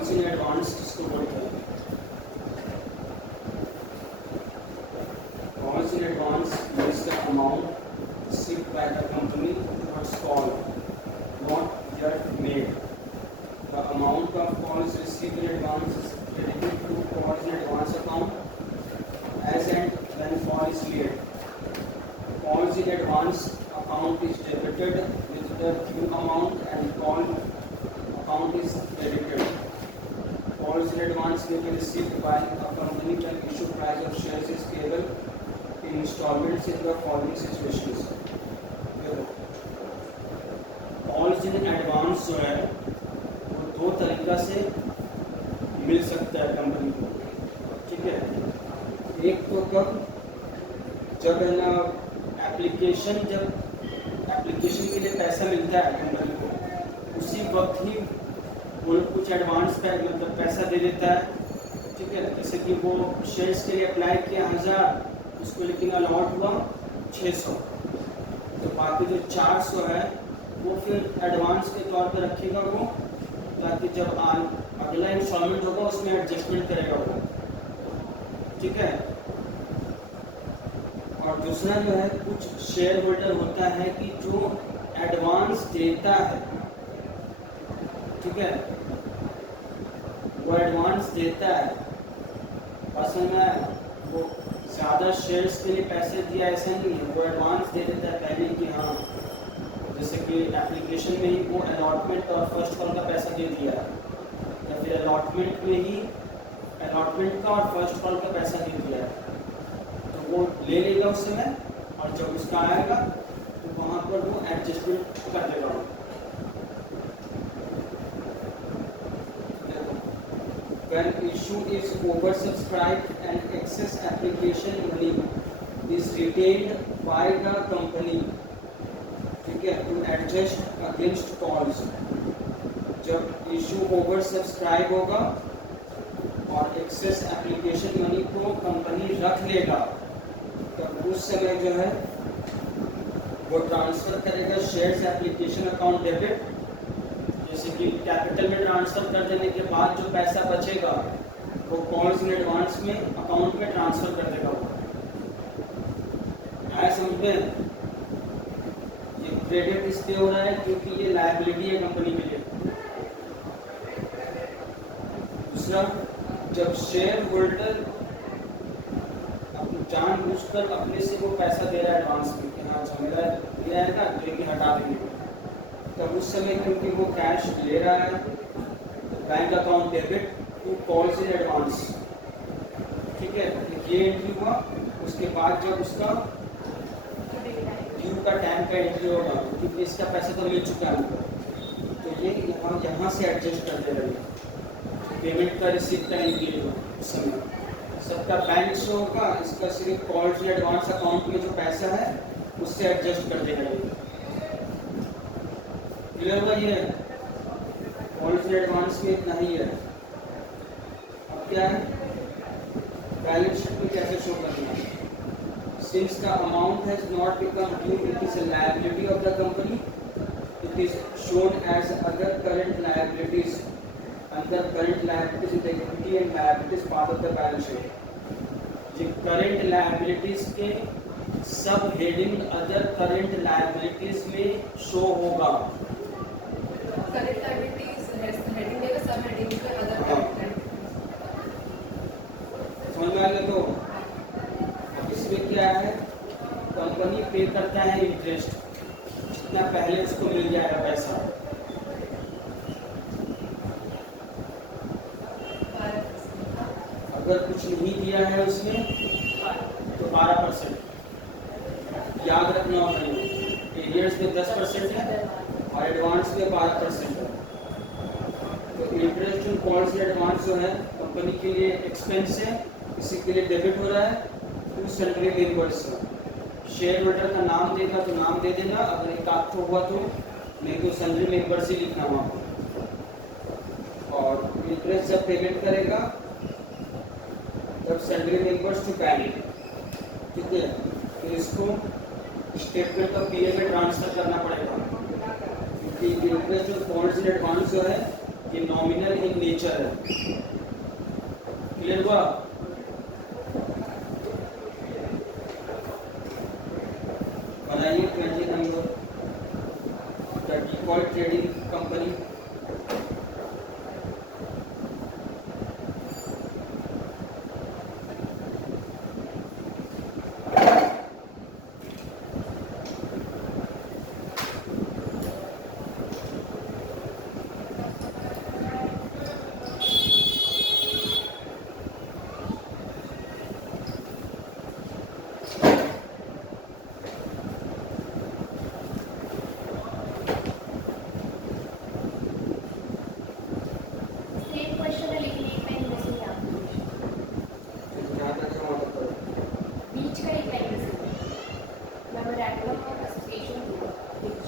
Calls in advance किसको बोलते हैं? Calls in advance means the amount received by the company was called not yet made. The amount of calls received in advance is credited to calls in advance account as and when call is made. Calls in advance account is debited with the due amount and call account is credited. Calls in advance may be received by a company when issue price of shares is payable in installments in the following situations. Calls in advance जो है वो दो तरीक़ा से मिल सकता है company को, ठीक है। एक तो कब, जब है ना एप्लीकेशन के लिए पैसा मिलता है कंपनी को, उसी वक्त ही वो कुछ एडवांस मतलब पैसा दे देता है, ठीक है। जैसे कि वो शेयर्स के लिए अप्लाई किया 1000, उसको लेकिन अलॉट हुआ 600, तो बाकी जो 400 है वो फिर एडवांस के तौर पे रखेगा वो, ताकि जब अगला इंस्टॉलमेंट होगा उसमें एडजस्टमेंट करेगा वो, ठीक है। और दूसरा जो है, कुछ शेयर होल्डर होता है कि जो एडवांस देता है, ठीक है, वो एडवांस देता है, असल में वो ज़्यादा शेयर्स के लिए पैसे दिया ऐसा नहीं है, वो एडवांस दे देता है पहले कि हाँ, जैसे कि एप्लीकेशन में ही वो अलॉटमेंट और फर्स्ट कॉल का पैसा दे दिया, या फिर अलॉटमेंट में ही अलॉटमेंट का और फर्स्ट कॉल का पैसा दे दिया, तो वो ले लेगा उस समय, और जब उसका आएगा तो वहाँ पर वो एडजस्टमेंट कर देगा। When issue is oversubscribed and excess application money is retained by the company, ठीक है, to adjust against calls। जब इशू ओवर सब्सक्राइब होगा और एक्सेस एप्लीकेशन मनी को कंपनी रख लेगा, तब उस समय जो है वो ट्रांसफ़र करेगा शेयर्स एप्लीकेशन अकाउंट डेबिट, जैसे कि कैपिटल में ट्रांसफ़र कर देने के बाद जो पैसा बचेगा वो कॉल्स इन एडवांस में अकाउंट में ट्रांसफ़र कर देगा वो। आया समझ में? ये क्रेडिट इसलिए हो रहा है क्योंकि ये लायबिलिटी है कंपनी के लिए। दूसरा, जब शेयर होल्डर जानबूझकर अपने से वो पैसा दे रहा है एडवांस में कि हाँ झमेला दिया है ना, लेकिन हटा देंगे, तब उस समय क्योंकि वो कैश ले रहा है, bank account debit to calls in advance, ठीक है, ये एंट्री हुआ। उसके बाद जब उसका ड्यू का टाइम का एंट्री होगा, क्योंकि इसका पैसा तो मिल चुका है, तो ये यहाँ से एडजस्ट करते रहेंगे। पेमेंट का रिसीट का एंट्री होगा उस समय, सबका बैंक से होगा, इसका सिर्फ कॉल्स इन एडवांस अकाउंट में जो पैसा है उससे एडजस्ट करते रहेंगे। क्लियर हुआ? ये कॉल्स इन एडवांस में इतना ही है। अब क्या है, बैलेंस शीट में कैसे शो करना है? Since the amount has not become due, it is a liability of the company. It is shown as other current liabilities. Under current liabilities is the equity and liabilities part of the balance sheet. ये current liabilities के सब heading other current liabilities में show होगा। Current liabilities heading देगा, सब heading पे other current। समझ में आ गया? तो इसमें क्या है, कंपनी पे करता है इंटरेस्ट, जितना पहले उसको मिल जाएगा पैसा। अगर कुछ नहीं दिया है उसमें तो 12%। याद रखना होगा, एरियर्स में 10% है और एडवांस में 12% है। तो interest in calls in advance जो है कंपनी के लिए एक्सपेंस है, इसी के लिए डेबिट हो रहा है to salary members. Shareholder का नाम देगा तो नाम दे देना, अगर एक आध तो हुआ तो, नहीं तो सैलरी मेंबर से लिखना वहाँ पर। और इंटरेस्ट जब पेमेंट करेगा तब सैलरी मेंबर्स टू बैंक, ठीक है, तो इसको स्टेटमेंट ऑफ पीए में ट्रांसफर करना पड़ेगा, क्योंकि इंटरेस्ट जो कॉल्स इन एडवांस जो है ये नॉमिनल इन नेचर है। क्लियर हुआ? बनाइए page number the default trading company. Same question है लेकिन एक लाइन मिसिंग है आपकी। जहाँ तक हम बात करें, बीच का एक लाइन मिसिंग है। मेमोरेंडम ऑफ एसोसिएशन बीच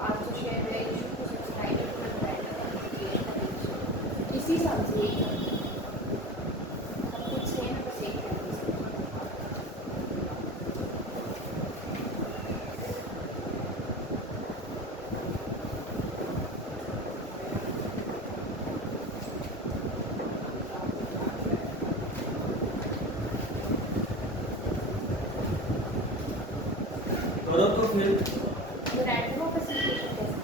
500 शेयर है issue to subscriber to memorandum of association बीच इसी साल से एक सब कुछ सेम है बस एक लाइन मिसिंग है। करो तो फिर। मेमोरेंडम ऑफ एसोसिएशन कैसे?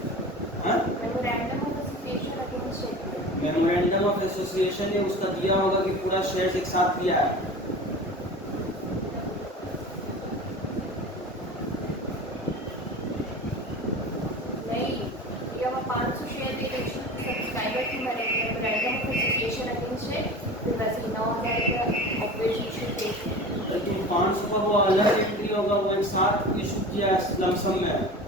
हाँ, memorandum of association against share memorandum of association ने उसका दिया होगा कि पूरा शेयर्स एक साथ दिया है। नहीं, ये अब 500 शेयर दे रहे हैं सब्सक्राइबर की मेमोरेंडम ऑफ एसोसिएशन अगेंस्ट है फिर वैसे ही 9,000 ऑपरेशन शुड लेकिन 500 का वो अलग एंट्री होगा, वो एक साथ इशू किया है लमसम में।